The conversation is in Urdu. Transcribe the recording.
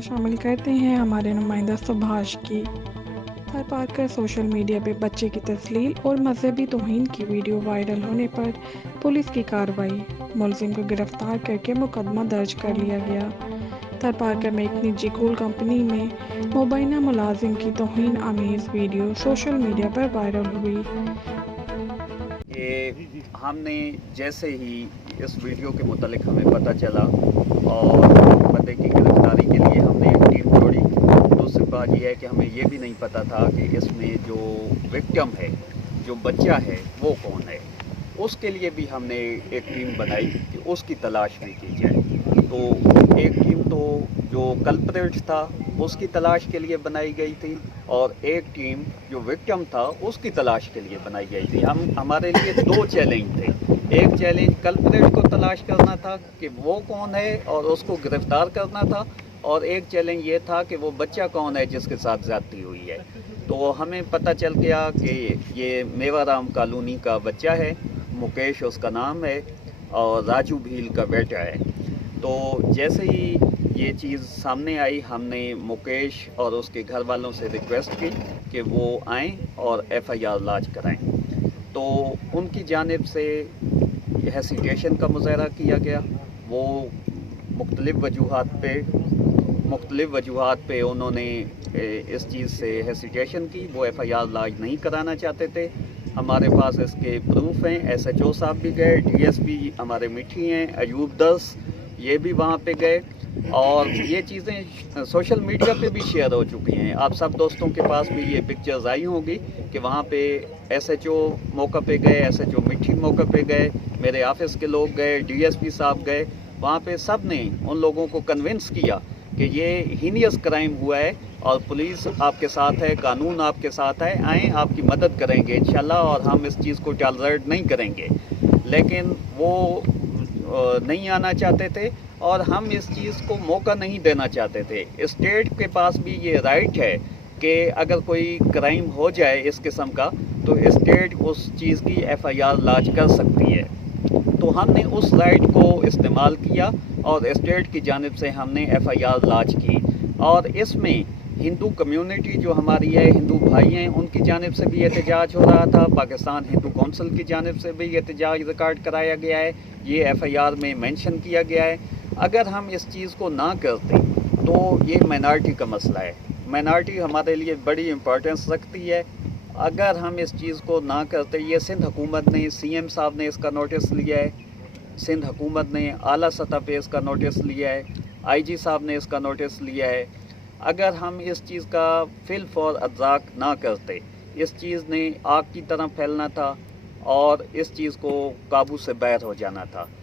کو شامل کرتے ہیں ہمارے نمائندہ سبھاش کی۔ تھر پار کر سوشل میڈیا پہ بچے کی تسلیل اور مذہبی توہین کی ویڈیو وائرل ہونے پر پولیس کی کارروائی، ملزم کو گرفتار کر کے مقدمہ درج کر لیا گیا۔ تھر پارکر میں ایک نجی کول کمپنی میں مبینہ ملازم کی توہین آمیز ویڈیو سوشل میڈیا پر وائرل ہوئی۔ کہ ہم نے جیسے ہی اس ویڈیو کے متعلق ہمیں پتہ چلا اور بندے کی گرفتاری کے لیے ہم نے ایک ٹیم جوڑی۔ دوسری بات یہ ہے کہ ہمیں یہ بھی نہیں پتہ تھا کہ اس میں جو وکٹم ہے، جو بچہ ہے، وہ کون ہے۔ اس کے لیے بھی ہم نے ایک ٹیم بنائی کہ اس کی تلاش بھی کی جائے۔ تو ایک ٹیم تو جو کلپریٹ تھا اس کی تلاش کے لیے بنائی گئی تھی، اور ایک ٹیم جو وکٹم تھا اس کی تلاش کے لیے بنائی گئی تھی۔ ہمارے لیے دو چیلنج تھے۔ ایک چیلنج کلپریٹ کو تلاش کرنا تھا کہ وہ کون ہے اور اس کو گرفتار کرنا تھا، اور ایک چیلنج یہ تھا کہ وہ بچہ کون ہے جس کے ساتھ زیادتی ہوئی ہے۔ تو ہمیں پتہ چل گیا کہ یہ میوا رام کالونی کا بچہ ہے، مکیش اس کا نام ہے، اور راجو بھیل کا بیٹا ہے۔ تو جیسے ہی یہ چیز سامنے آئی، ہم نے مکیش اور اس کے گھر والوں سے ریکویسٹ کی کہ وہ آئیں اور ایف آئی آر لاج کرائیں۔ تو ان کی جانب سے ہیسیٹیشن کا مظاہرہ کیا گیا۔ وہ مختلف وجوہات پہ انہوں نے اس چیز سے ہیسیٹیشن کی، وہ ایف آئی آر لاج نہیں کرانا چاہتے تھے۔ ہمارے پاس اس کے پروف ہیں، ایس ایچ او صاحب بھی گئے، ڈی ایس پی ہمارے میٹھی ہیں، ایوب دس یہ بھی وہاں پہ گئے، اور یہ چیزیں سوشل میڈیا پہ بھی شیئر ہو چکی ہیں۔ آپ سب دوستوں کے پاس بھی یہ پکچرز آئی ہوں گی کہ وہاں پہ ایس ایچ او موقع پہ گئے، ایس ایچ او میٹھی موقع پہ گئے، میرے آفس کے لوگ گئے، ڈی ایس پی صاحب گئے۔ وہاں پہ سب نے ان لوگوں کو کنونس کیا کہ یہ ہینیس کرائم ہوا ہے، اور پولیس آپ کے ساتھ ہے، قانون آپ کے ساتھ ہے، آئیں آپ کی مدد کریں گے انشاءاللہ، اور ہم اس چیز کو ٹالریٹ نہیں کریں گے۔ لیکن وہ نہیں آنا چاہتے تھے، اور ہم اس چیز کو موقع نہیں دینا چاہتے تھے۔ اسٹیٹ کے پاس بھی یہ رائٹ ہے کہ اگر کوئی کرائم ہو جائے اس قسم کا تو اسٹیٹ اس چیز کی ایف آئی آر لاج کر سکتی ہے۔ تو ہم نے اس رائٹ کو استعمال کیا، اور اسٹیٹ کی جانب سے ہم نے ایف آئی آر لاج کی، اور اس میں ہندو کمیونٹی جو ہماری ہے، ہندو بھائی ہیں، ان کی جانب سے بھی احتجاج ہو رہا تھا، پاکستان ہندو کونسل کی جانب سے بھی احتجاج ریکارڈ کرایا گیا ہے، یہ ایف آئی آر میں مینشن کیا گیا ہے۔ اگر ہم اس چیز کو نہ کرتے تو یہ مائنارٹی کا مسئلہ ہے، مائنارٹی ہمارے لیے بڑی امپورٹنس رکھتی ہے۔ اگر ہم اس چیز کو نہ کرتے، یہ سندھ حکومت نے، سی ایم صاحب نے اس کا نوٹس لیا ہے، سندھ حکومت نے اعلیٰ سطح پہ اس کا نوٹس لیا ہے، آئی جی صاحب نے اس کا نوٹس لیا ہے۔ اگر ہم اس چیز کا فی الفور ادراک نہ کرتے، اس چیز نے آگ کی طرح پھیلنا تھا، اور اس چیز کو قابو سے باہر ہو جانا تھا۔